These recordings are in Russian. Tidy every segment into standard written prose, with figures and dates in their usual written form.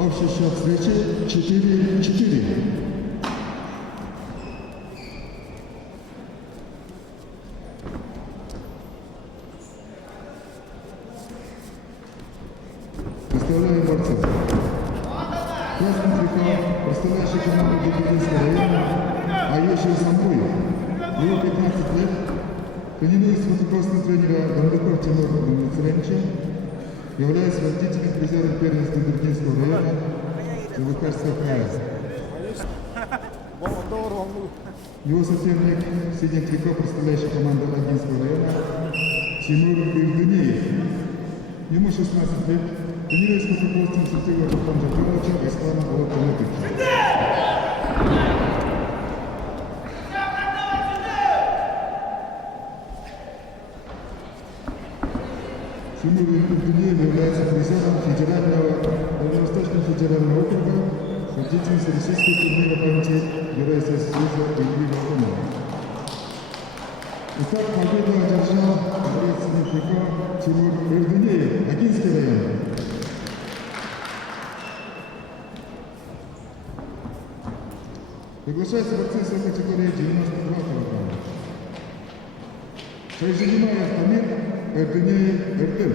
Общий счет встречи 4-4. Представляем борцов. Красный трикот, представляющий команду Дебютинского района, Аеши Самбуев. Ему 15 лет. Тренируется в руководстве тренера Гандуков Тимур Муцаренча. Является водителем призером первенства Дебютинского района Забайкальского края. Его соперник, синий трикот, представляющий команду Лагинского района, Тимур Ильдунеев. Ему 16 лет. Тренируется под руководством Сергея Жаковича и Ислама Алатанатовича. Тимур Ильдунеев является призером федерального Дальневосточного федерального округа, победительницей российского турнира памяти Героя Союза Ильи Логунова. Итак, победу одержал борец синий трикот Тимур Ильдунеев, Агинский район. Приглашается борцы с категории 92 кг. Шайжинимаев Тамир, Эрдунеев Эрден.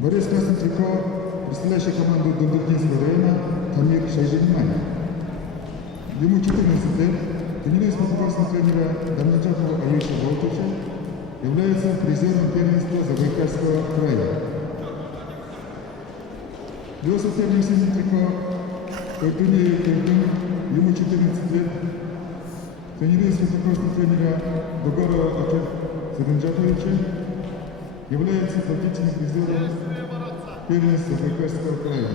Борис красный трикот, представляющий команду Дундукинского района, Тамир Шайжинимаев. Ему 14 лет, тренируется под руководством тренера Дамничакова Аиша Болтуча, является призером первенства Забайкальского края. Его соперник синий трикот, Эрдунеев Эрдун, ему 14 лет, тренируется под руководством тренера Дугарова Акер Задамджаковича, является победителем призером первенства Забайкальского края.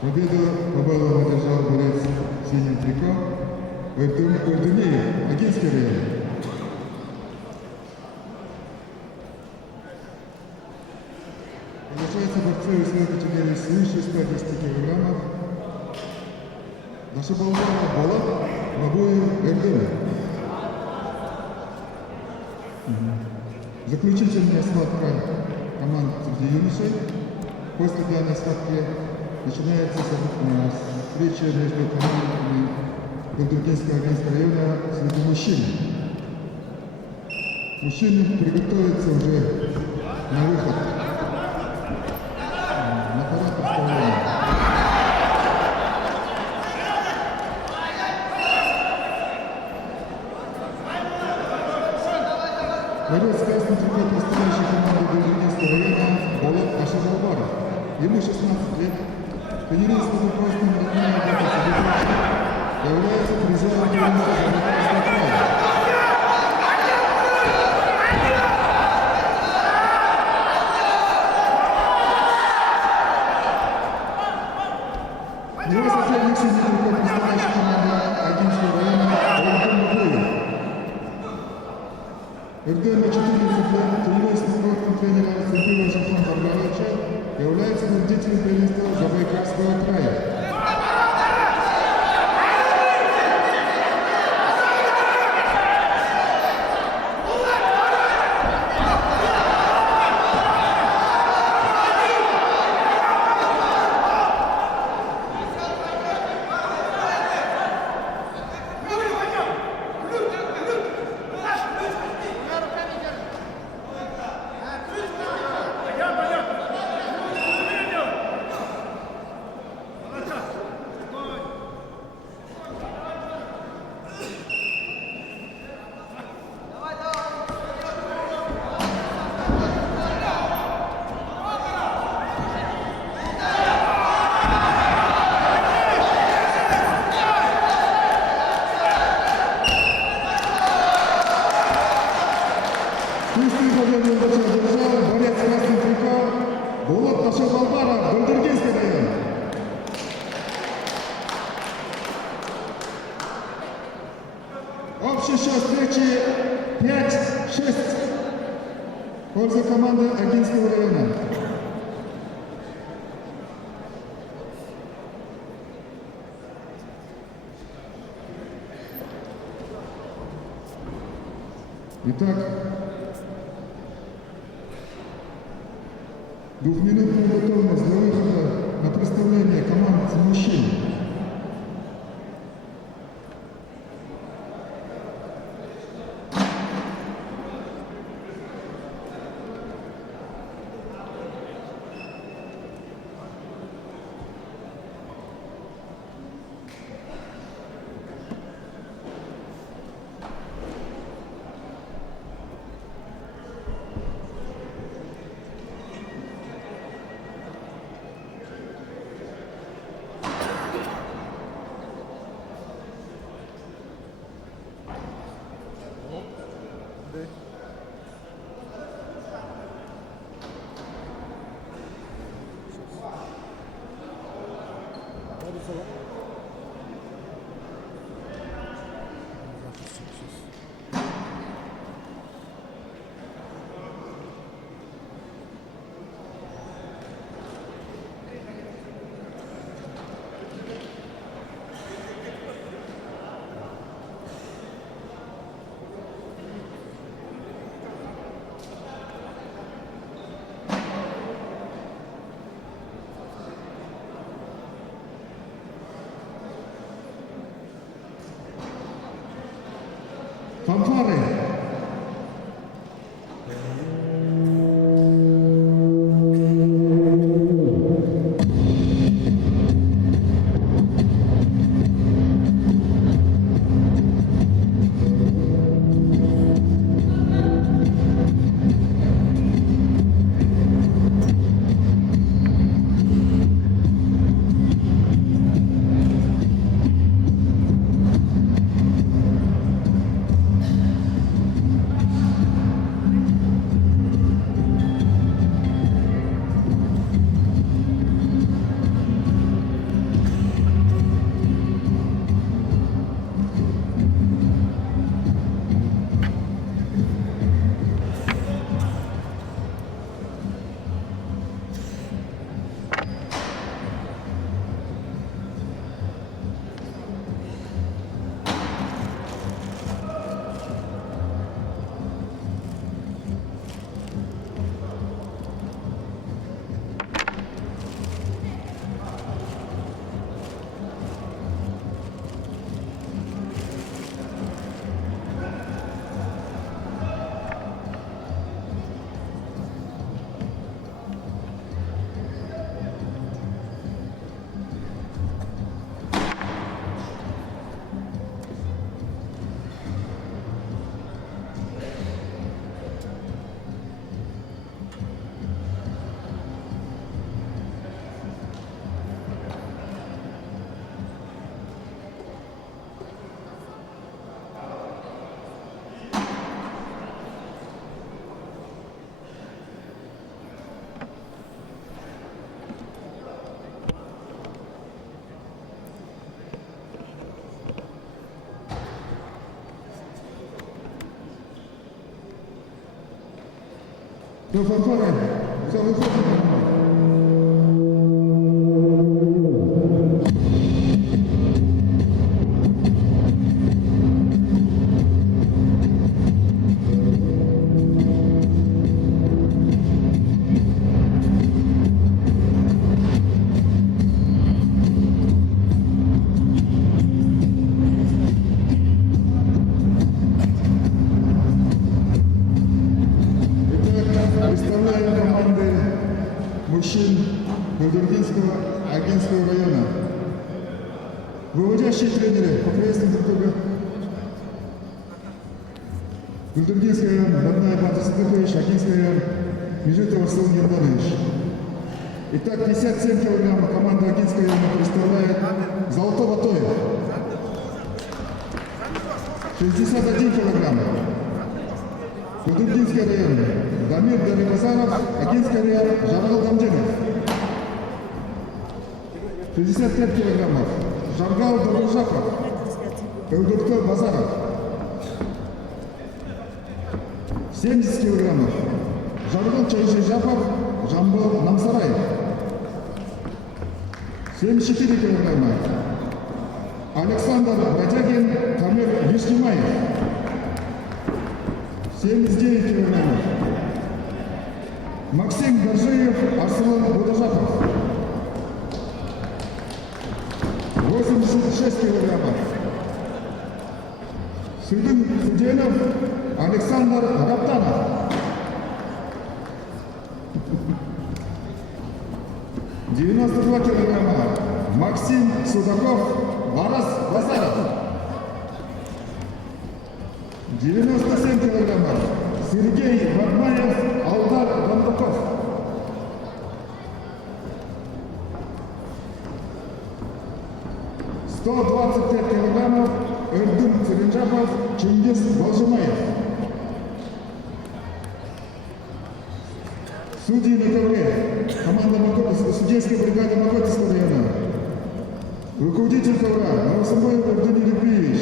Победу побалом одержал борец в синем трико Эрдунеев, Агинский район. Приглашаются борцы весовой категории свыше 110 килограммов. Наша Болгара Болат Бабуев Эрдунеев. Заключительная схватка команд среди юношей. После данной схватки начинается встреча между командами Гандургинского Агинского района среди мужчин. Мужчины приготовятся уже на выход. На парад представления. Борец с красным трико, представляющий команду Гандургинского района Болот Ашазалбаров. Ему 16 лет. Тренируется под руководством Ратмана Абакаса, является призером турнира Забайкальского края. Его соперник синий трико, представляющий команду Агинского района Эрден Бабуев. Эрден на 14 лет, тренируется под руководством тренера Сергея Шафрана Баргаровича, является победителем первенства Забайкальского края. Борец с красным трико Болот Ашазалбаров, Гандургинский район. Общий счет встречи 5-6 в пользу команды Агинского района. Итак, двухминутная готовность для выхода на представление команд мужчин. Фанфары. До фанфары. За выходом. Представляем команды мужчин Гудергинского агентского района. Выводящие тренеры, поприветствуем друг друга. Гудергинский район, Родная Пантас Садыкович, Агинский район, Межитов Арсен Германович. Итак, 57 килограмм команда Агинского района представляет Золото Батоев. 61 килограмм. Гудергинский район, Дамир Дарибазаров, Агинский район, Жаргал Дамженов. 65 килограммов, Жаргал Дарушаков, Элдуктор Базаров. 70 килограммов, Жаргал Чайшижапов, Жамбал Намсараев. 74 килограмма, Александр Радягин, Тамир Вишнемаев. 79 килограммов, Максим Горжиев, Арсен Будажапов. 86 килограммов, Судын Суденов, Александр Раптанов. 92 килограмма, Максим Судаков, Барас Базаров. 97 килограммов, Сергей Бадмаев, Алдар Бандуков. 125 килограммов, Эрдым Церенжапов, Чингис Балжимаев. Судьи на ковре, команда судейской бригады Макотинского района. Руководитель ковра, Новосамбаев Евгений Любиевич.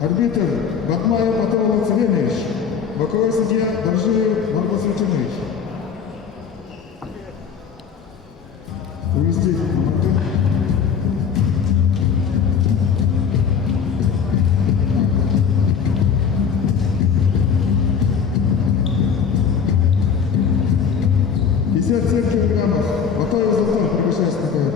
Арбитр Батмаев Баталов Царевич, боковой судья Доржиев Маргос Вячинович. Увести команду. Килограммов. Батаев Золотой, приглашается на ковер.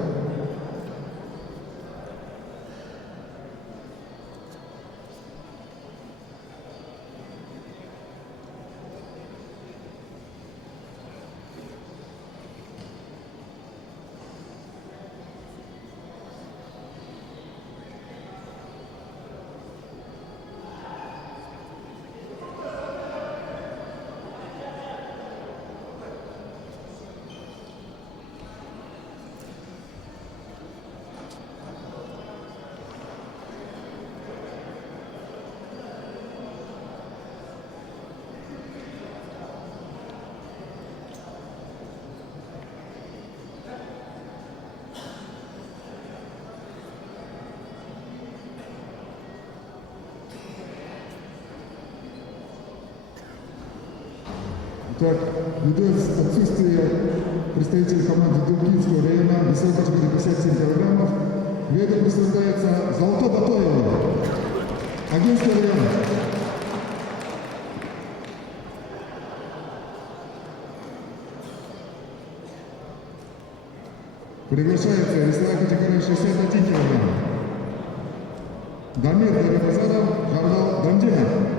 Так, ввиду отсутствия представителей команды Дубинского района весовой категории 57 килограммов, ведом присуждается Золото Батоева, Агинского района. Приглашается весовая категория 61 килограмм. Дамир Дарибазаров, Жаргал Дамженов.